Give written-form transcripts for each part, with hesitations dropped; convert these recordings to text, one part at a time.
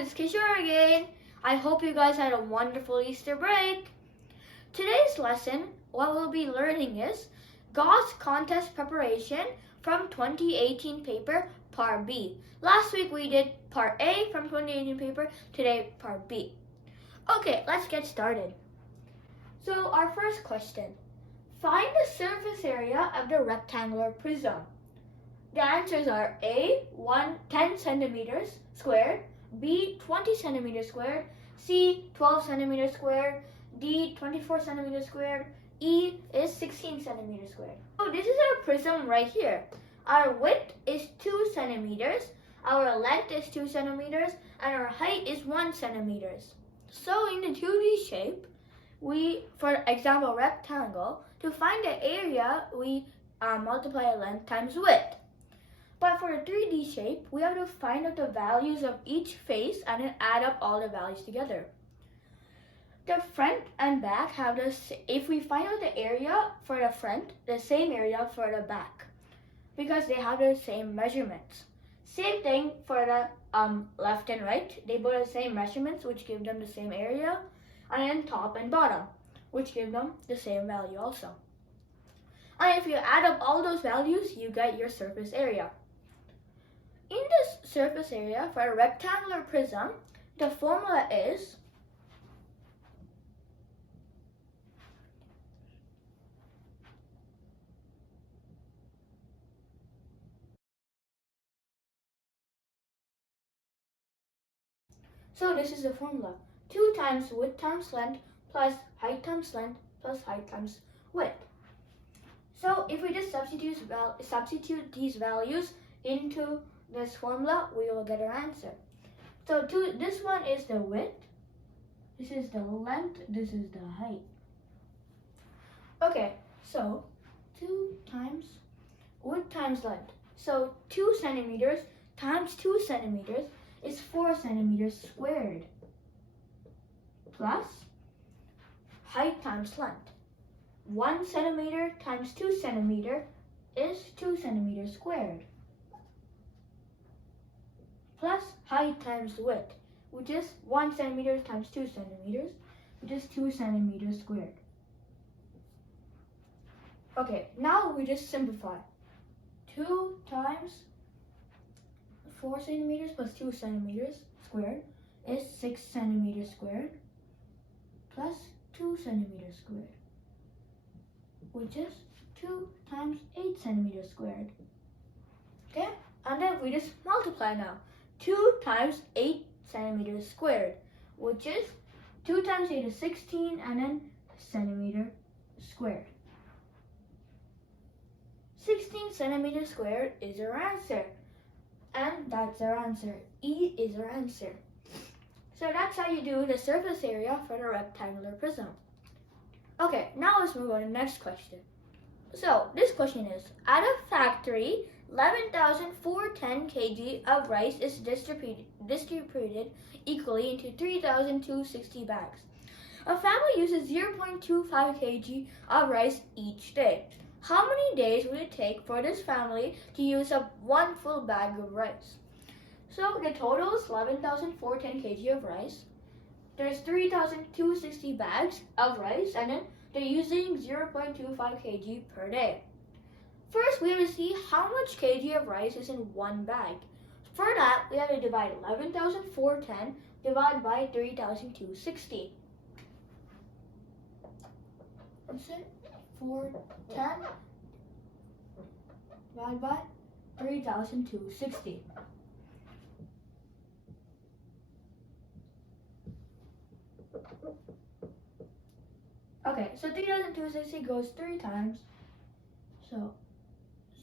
it's Kishore again. I hope you guys had a wonderful Easter break. Today's lesson, what we'll be learning is Gauss Contest Preparation from 2018 paper, Part B. Last week we did Part A from 2018 paper, today Part B. Okay, let's get started. So our first question, find the surface area of the rectangular prism. The answers are A, 10 centimeters squared, B, 20 centimeters squared, C, 12 centimeters squared, D, 24 centimeters squared, E is 16 centimeters squared. So this is our prism right here. Our width is 2 centimeters, our length is 2 centimeters, and our height is 1 centimeters. So in the 2D shape, for example, rectangle, to find the area, we multiply length times width. But for the 3D shape, we have to find out the values of each face and then add up all the values together. The front and back have this, if we find out the area for the front, the same area for the back, because they have the same measurements. Same thing for the left and right, they both have the same measurements, which give them the same area, and then top and bottom, which give them the same value also. And if you add up all those values, you get your surface area. In this surface area for a rectangular prism, the formula is so this is the formula. 2 times width times length plus height times length plus height times width. So if we just substitute these values into this formula, we will get our answer. So this one is the width, this is the length, this is the height. Okay, so 2 times width times length. So 2 centimeters times 2 centimeters is 4 centimeters squared, plus height times length. 1 centimeter times 2 centimeter is 2 centimeters squared, plus height times width, which is 1 centimeter times 2 centimeters, which is 2 centimeters squared. Okay, now we just simplify. 2 times 4 centimeters plus 2 centimeters squared is 6 centimeters squared, plus 2 centimeters squared, which is 2 times 8 centimeters squared. Okay, and then we just multiply now. 2 times 8 centimeters squared, which is 2 times 8 is 16, and then centimeter squared. 16 centimeters squared is our answer. And that's our answer. E is our answer. So that's how you do the surface area for the rectangular prism. Okay, now let's move on to the next question. So this question is, at a factory, 11,410 kg of rice is distributed equally into 3,260 bags. A family uses 0.25 kg of rice each day. How many days would it take for this family to use up 1 full bag of rice? So the total is 11,410 kg of rice. There's 3,260 bags of rice, and then they're using 0.25 kg per day. First, we have to see how much kg of rice is in 1 bag. For that, we have to divide 11,410 divided by 3,260. What's it? 410 divided by 3,260. Okay, so 3,260 goes 3 times. So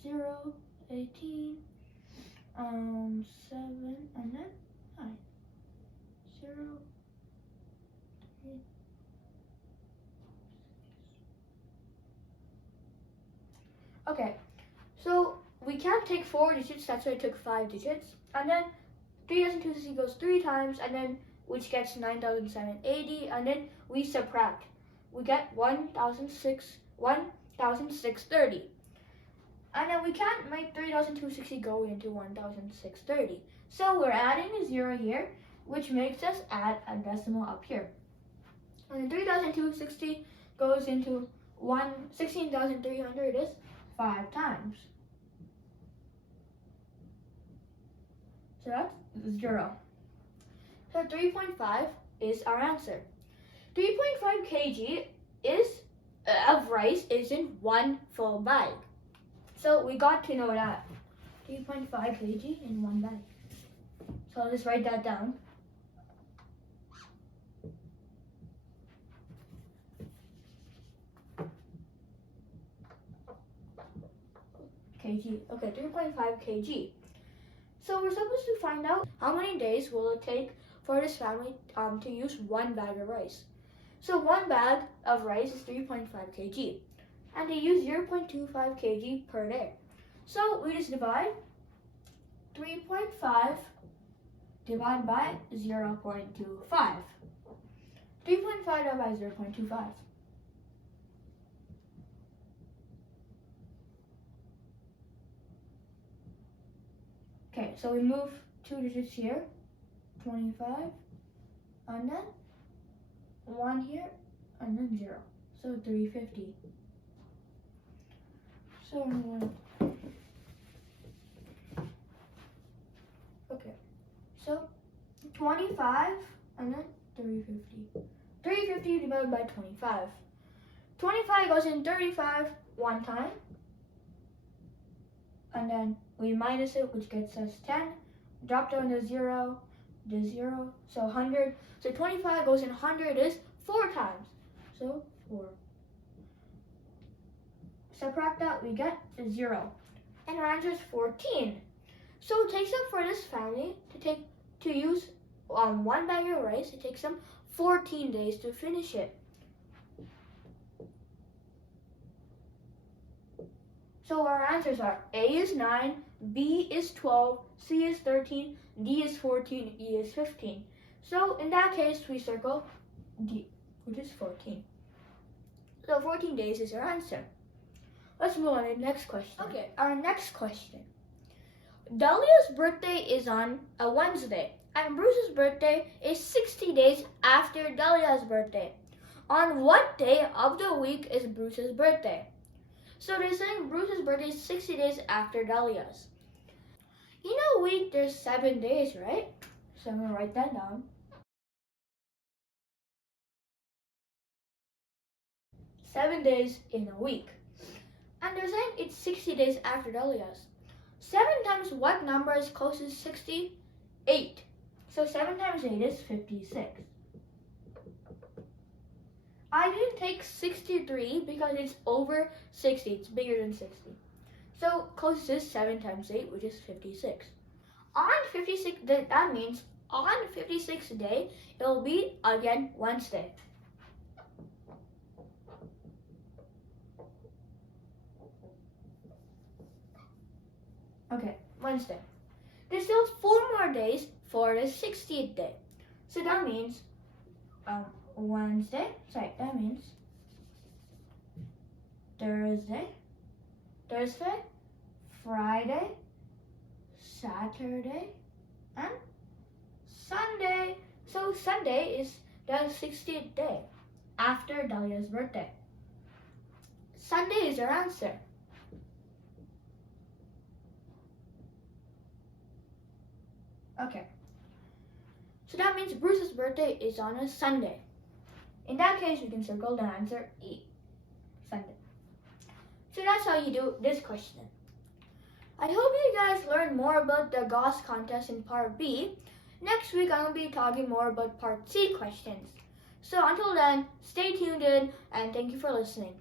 0, 18, 7, and then 9. 0, 3. Okay, so we can't take 4 digits, that's why I took 5 digits. And then 3,260 goes 3 times, and then which gets 9,780, and then we subtract. We get 1,630. And then we can't make 3,260 go into 1,630. So we're adding a 0 here. which makes us add a decimal up here. And 3,260 goes into 16,300 is 5 times. So that's 0. So 3.5 is our answer. 3.5 kg of rice is in 1 full bag. So we got to know that. 3.5 kg in 1 bag. So I'll just write that down. Kg. Okay, 3.5 kg. So we're supposed to find out how many days will it take for this family to use 1 bag of rice. So 1 bag of rice is 3.5 kg. And they use 0.25 kg per day. So we just divide 3.5 divided by 0.25. 3.5 divided by 0.25. Okay, so we move 2 digits here, 25, and then 1 here, and then 0. So 350. So okay, so 25 and then 350. 350 divided by 25. 25 goes in 35 one time, and then we minus it, which gets us 10. Drop down to 0, so 100. So 25 goes in 100 is 4 times, so 4. Subtract that, we get 0. And our answer is 14. So it takes them for this family to use 1 bag of rice. It takes them 14 days to finish it. So our answers are A is 9, B is 12, C is 13, D is 14, E is 15. So in that case, we circle D, which is 14. So 14 days is our answer. Let's move on to the next question. Okay, our next question. Dahlia's birthday is on a Wednesday, and Bruce's birthday is 60 days after Dahlia's birthday. On what day of the week is Bruce's birthday? So they're saying Bruce's birthday is 60 days after Dahlia's. In a week, there's 7 days, right? So I'm going to write that down. 7 days in a week. And they're saying it's 60 days after Dahlia's. 7 times what number is closest to 60? 8. So 7 times 8 is 56. I didn't take 63 because it's over 60. It's bigger than 60. So closest is 7 times 8, which is 56. On 56, that means on 56th day, it will be again Wednesday. Okay, Wednesday. There's still 4 more days for the 60th day. So that means that means Thursday, Friday, Saturday, and Sunday. So Sunday is the 60th day after Dahlia's birthday. Sunday is our answer. Okay. So that means Bruce's birthday is on a Sunday. In that case, we can circle the answer E, Sunday. So that's how you do this question. I hope you guys learned more about the Gauss contest in part B. Next week, I'm going to be talking more about part C questions. So until then, stay tuned in and thank you for listening.